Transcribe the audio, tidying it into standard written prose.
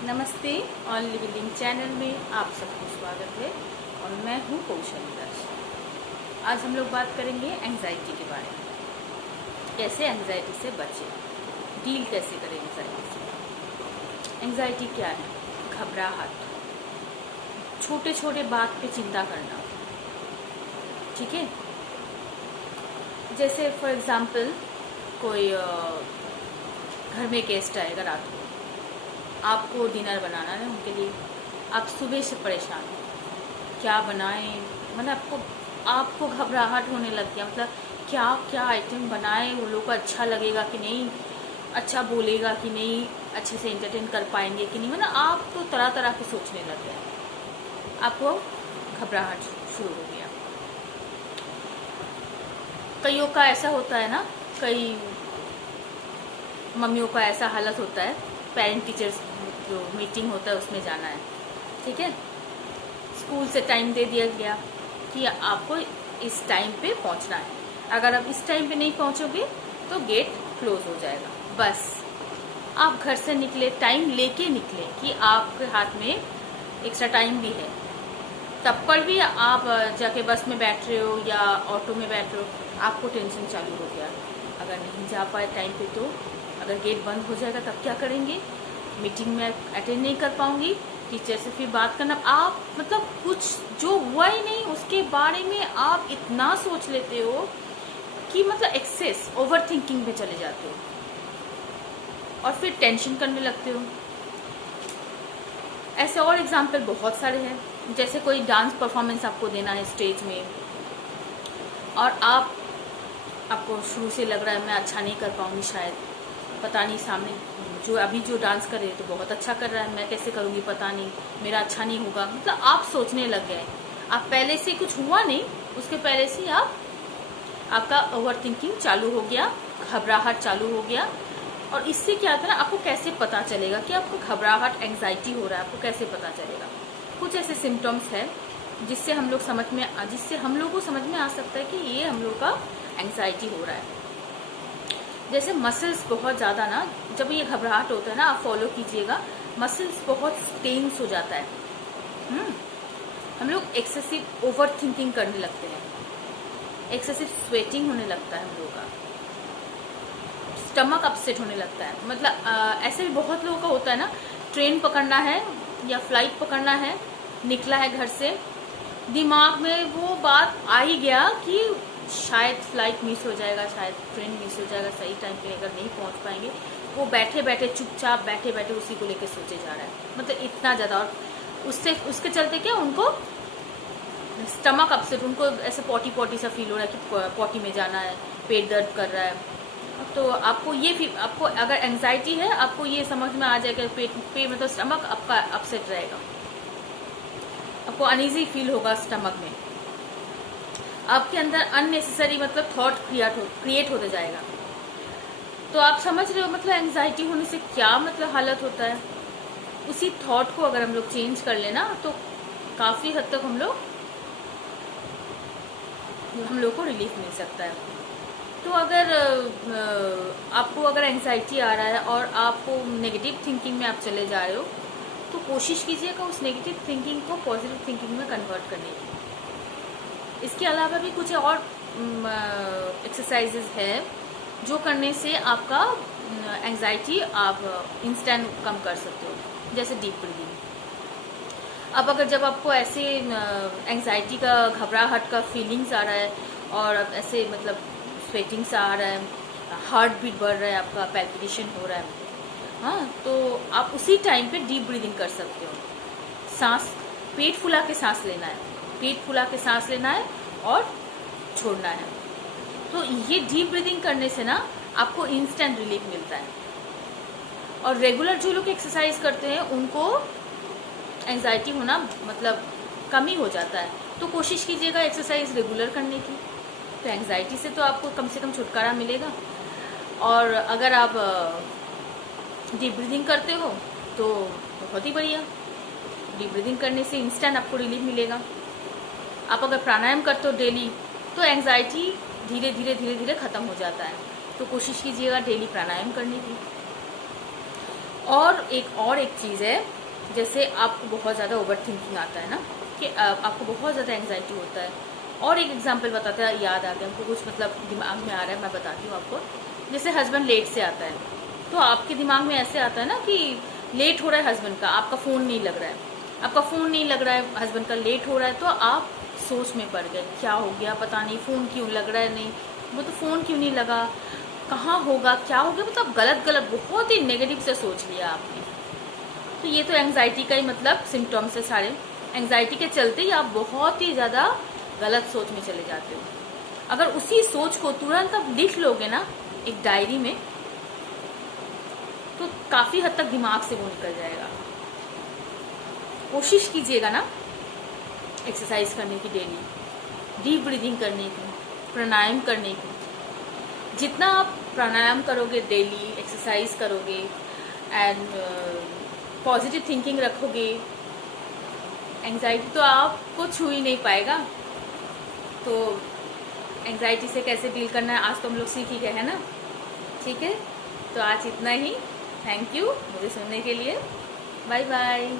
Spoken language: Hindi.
नमस्ते, ऑन लिविंग चैनल में आप सबको स्वागत है और मैं हूँ कौशल दास। आज हम लोग बात करेंगे एंजाइटी के बारे में। कैसे एंजाइटी से बचें, डील कैसे करें एंजाइटी से। एंजाइटी क्या है? घबराहट, छोटे छोटे बात पे चिंता करना। ठीक है, जैसे फॉर एग्जांपल कोई घर में गेस्ट आएगा रात को, आपको डिनर बनाना है उनके लिए, आप सुबह से परेशान हैं क्या बनाएं, मतलब आपको घबराहट होने लग गया, मतलब क्या क्या आइटम बनाएं, वो लोग को अच्छा लगेगा कि नहीं, अच्छा बोलेगा कि नहीं, अच्छे से एंटरटेन कर पाएंगे कि नहीं, मतलब आप तो तरह तरह के सोचने लग गए, आपको घबराहट शुरू हो गया। कईयों का ऐसा होता है ना, कई मम्मियों का ऐसा हालत होता है, पेरेंट टीचर्स जो मीटिंग होता है उसमें जाना है, ठीक है, स्कूल से टाइम दे दिया गया कि आपको इस टाइम पे पहुंचना है, अगर आप इस टाइम पे नहीं पहुंचोगे तो गेट क्लोज हो जाएगा। बस आप घर से निकले, टाइम लेके निकले कि आपके हाथ में एक्स्ट्रा टाइम भी है, तब पर भी आप जाके बस में बैठ रहे हो या ऑटो में बैठ रहे हो, आपको टेंशन चालू हो गया। अगर नहीं जा पाए टाइम पे तो अगर गेट बंद हो जाएगा तब क्या करेंगे, मीटिंग में अटेंड नहीं कर पाऊंगी, टीचर से फिर बात करना, आप मतलब कुछ जो हुआ ही नहीं उसके बारे में आप इतना सोच लेते हो कि मतलब एक्सेस ओवर थिंकिंग में चले जाते हो और फिर टेंशन करने लगते हो। ऐसे और एग्जाम्पल बहुत सारे हैं, जैसे कोई डांस परफॉर्मेंस आपको देना है स्टेज में और आपको शुरू से लग रहा है मैं अच्छा नहीं कर पाऊंगी, शायद पता नहीं सामने जो डांस कर रहे तो बहुत अच्छा कर रहा है, मैं कैसे करूंगी, पता नहीं मेरा अच्छा नहीं होगा, मतलब आप सोचने लग गए। आप पहले से कुछ हुआ नहीं, उसके पहले से आपका ओवर थिंकिंग चालू हो गया, घबराहट चालू हो गया। और इससे क्या होता है ना, आपको कैसे पता चलेगा कि आपको घबराहट एंजाइटी हो रहा है, आपको कैसे पता चलेगा? कुछ ऐसे सिम्टम्स है जिससे हम लोग को समझ में आ सकता है कि ये हम लोग का एंजाइटी हो रहा है। जैसे मसल्स बहुत ज़्यादा ना, जब ये घबराहट होता है ना, आप फॉलो कीजिएगा, मसल्स बहुत टेंस हो जाता है। हम लोग एक्सेसिव ओवर थिंकिंग करने लगते हैं, एक्सेसिव स्वेटिंग होने लगता है हम लोगों का, स्टमक अपसेट होने लगता है। मतलब ऐसे भी बहुत लोगों का होता है ना, ट्रेन पकड़ना है या फ्लाइट पकड़ना है, निकला है घर से, दिमाग में वो बात आ ही गया कि शायद फ्लाइट मिस हो जाएगा, शायद ट्रेन मिस हो जाएगा, सही टाइम पे अगर नहीं पहुंच पाएंगे, वो बैठे बैठे चुपचाप बैठे बैठे उसी को लेकर सोचे जा रहा है, मतलब इतना ज़्यादा। और उसके चलते क्या, उनको स्टमक अपसेट, उनको ऐसे पॉटी सा फील हो रहा है कि पॉटी में जाना है, पेट दर्द कर रहा है। तो आपको अगर एंजाइटी है, आपको ये समझ में आ जाएगा, पेट मतलब स्टमक आपका अपसेट रहेगा, आपको अनईजी फील होगा स्टमक में, आपके अंदर अननेसेसरी मतलब थॉट क्रिएट होते जाएगा। तो आप समझ रहे हो मतलब एंजाइटी होने से क्या मतलब हालत होता है। उसी थॉट को अगर हम लोग चेंज कर लेना तो काफी हद तक हम लोग को रिलीफ मिल सकता है। तो अगर आपको अगर एंजाइटी आ रहा है और आपको नेगेटिव थिंकिंग में आप चले जा रहे हो, तो कोशिश कीजिएगा उस नेगेटिव थिंकिंग को पॉजिटिव थिंकिंग में कन्वर्ट करने की। इसके अलावा भी कुछ और एक्सरसाइजेज है जो करने से आपका एंजाइटी आप इंस्टेंट कम कर सकते हो, जैसे डीप ब्रीदिंग। अब अगर जब आपको ऐसे एंजाइटी का, घबराहट का फीलिंग्स आ रहा है और ऐसे मतलब स्वेटिंग्स आ रहा है, हार्ट बीट बढ़ रहा है, आपका पैल्पिटेशन हो रहा है, हाँ, तो आप उसी टाइम पे डीप ब्रीदिंग कर सकते हो। सांस, पेट फुला के सांस लेना है, पेट फुला के सांस लेना है और छोड़ना है। तो ये डीप ब्रीदिंग करने से ना आपको इंस्टेंट रिलीफ मिलता है। और रेगुलर जो लोग एक्सरसाइज करते हैं उनको एंजाइटी होना मतलब कम ही हो जाता है। तो कोशिश कीजिएगा एक्सरसाइज रेगुलर करने की, तो एंजाइटी से तो आपको कम से कम छुटकारा मिलेगा। और अगर आप डीप ब्रीदिंग करते हो तो बहुत ही बढ़िया, डीप ब्रीदिंग करने से इंस्टेंट आपको रिलीफ मिलेगा। आप अगर प्राणायाम करते हो डेली तो एंजाइटी धीरे धीरे खत्म हो जाता है। तो कोशिश कीजिएगा डेली प्राणायाम करने की। और एक चीज़ है, जैसे आपको बहुत ज़्यादा ओवर थिंकिंग आता है ना, कि आपको बहुत ज़्यादा एंग्जाइटी होता है। और एक एग्जांपल बताते हैं, याद आ गया हमको कुछ, मतलब दिमाग में आ रहा है, मैं बताती हूँ आपको। जैसे हस्बैंड लेट से आता है, तो आपके दिमाग में ऐसे आता है ना कि लेट हो रहा है हस्बैंड का, आपका फ़ोन नहीं लग रहा है, आपका फ़ोन नहीं लग रहा है, हस्बैंड का लेट हो रहा है, तो आप सोच में पड़ गए, क्या हो गया पता नहीं, फ़ोन क्यों लग रहा है, नहीं वो तो फ़ोन क्यों नहीं लगा, कहाँ होगा, क्या हो गया, मतलब गलत बहुत ही नेगेटिव से सोच लिया आपने। तो ये तो एंग्जाइटी का ही मतलब सिम्टम्स है सारे। एंग्जाइटी के चलते ही आप बहुत ही ज़्यादा गलत सोच में चले जाते हो। अगर उसी सोच को तुरंत आप लिख लोगे ना एक डायरी में, तो काफ़ी हद तक दिमाग से वो निकल जाएगा। कोशिश कीजिएगा ना एक्सरसाइज करने की, डेली डीप ब्रीदिंग करने की, प्राणायाम करने की। जितना आप प्राणायाम करोगे, डेली एक्सरसाइज करोगे एंड पॉजिटिव थिंकिंग रखोगे, एंग्जाइटी तो आपको छू ही नहीं पाएगा। तो एंग्जाइटी से कैसे डील करना है आज तो हम लोग सीख ही गए हैं ना। ठीक है, तो आज इतना ही। थैंक यू मुझे सुनने के लिए। Bye bye.